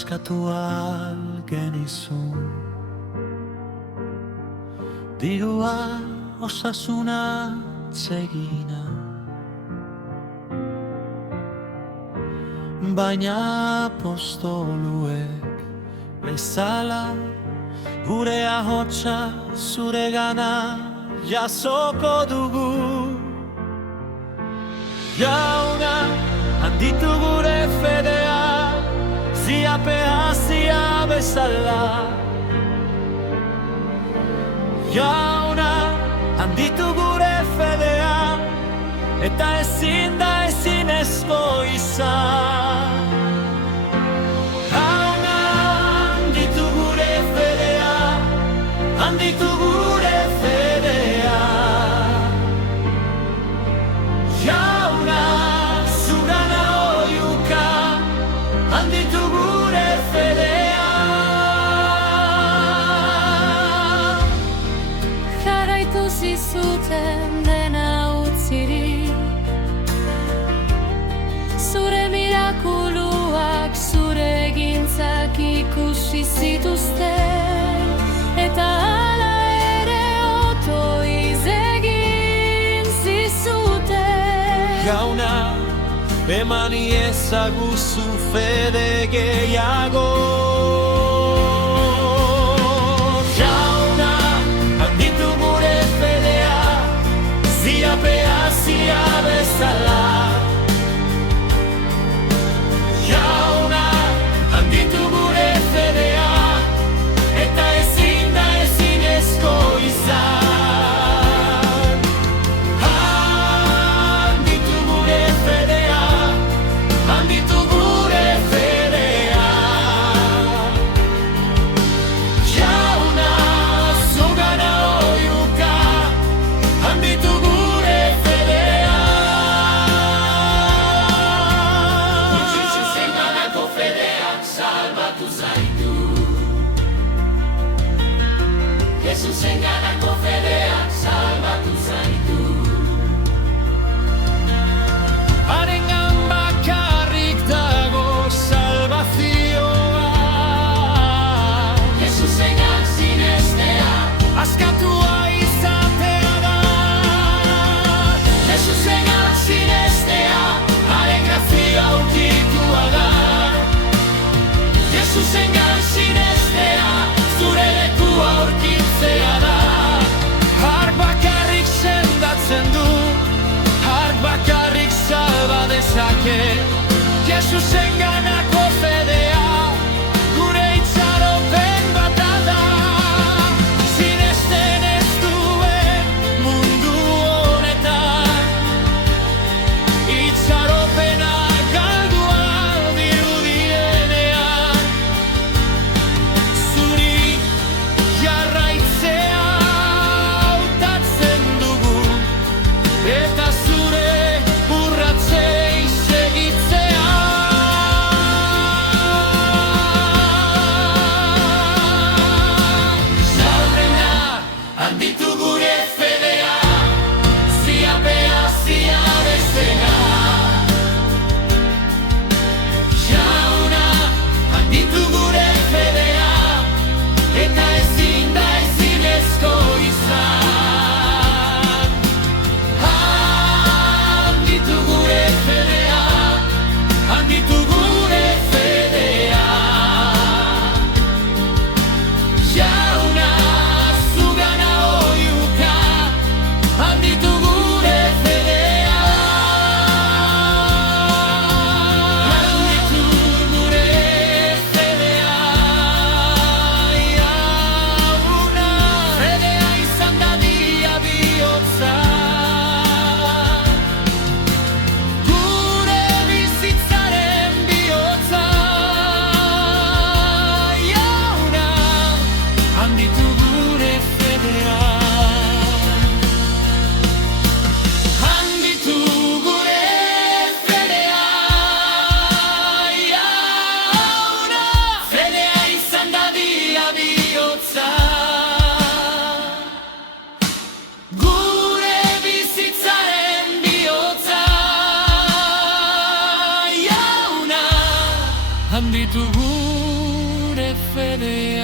eskatu ahal genizun. Dirua, osasuna, atsegina, baina apostoluek bezala gure ahotsa zuregana jasoko dugu. Jauna, handitu gure fedea, ziapea zia bezala. Jauna, handitu gure fedea, eta ezin da ezinezko izan. Jauna, handitu gure fedea, handitu gure fedea. Jauna, zugana oiuka, handitu gure fedea. Jarraitu zizuten dena utzirik, zure mirakuluak, zure egintzak ikusi zituzten, eta hala ere otoiz egin zizuten. Jauna, eman iezaguzu fede gehiago. Jauna, handitu gure fedea, ziapea zia bezala. Jauna, handitu gure fedea, eta ezin da ezinezko izan. Handitu gure fedea, handitu gure fedea. Jauna, zugana oiuka, handitu gure fedea. Gutxitzen zenganako fedeak salbatu zaitu. Jesusen ganako fedeak salbatu zaitu. Harengan bakarrik dago salvazioa. Jesusengan sinestea, askatua izatea da. Jesusengan sinestea, haren grazia aurkitua da. Jesusengan sinestea, zure lekua aurkitzea da. Hark bakarrik sendatzen du, hark bakarrik salba dezake. Jesusenganako fedea, gure itxaropen bat da. Sinesten ez duen mundu honetan, itxaropena galdu aldirudienean. Zuri jarraitzea hautatzen dugu, eta zure urratzei segitzea. Zaurrena, handitu gure fedea, ziapea zia bezena. Jauna, handitu gure fedea, eta ezin da ezinezko izan. Handitu gure fedea, handitu gure fedea. Jauna, zugana oiuka, handitu gure fedea. Handitu gure fedea. Jauna, fedea izan dadia bihotza. Gure bizitzaren bihotza. Jauna, handitu gure fedea. Handitu gure fedea. Jauna, fedea izan dadia bihotza. Gure bizitzaren bihotza. Jauna, handitu gure fede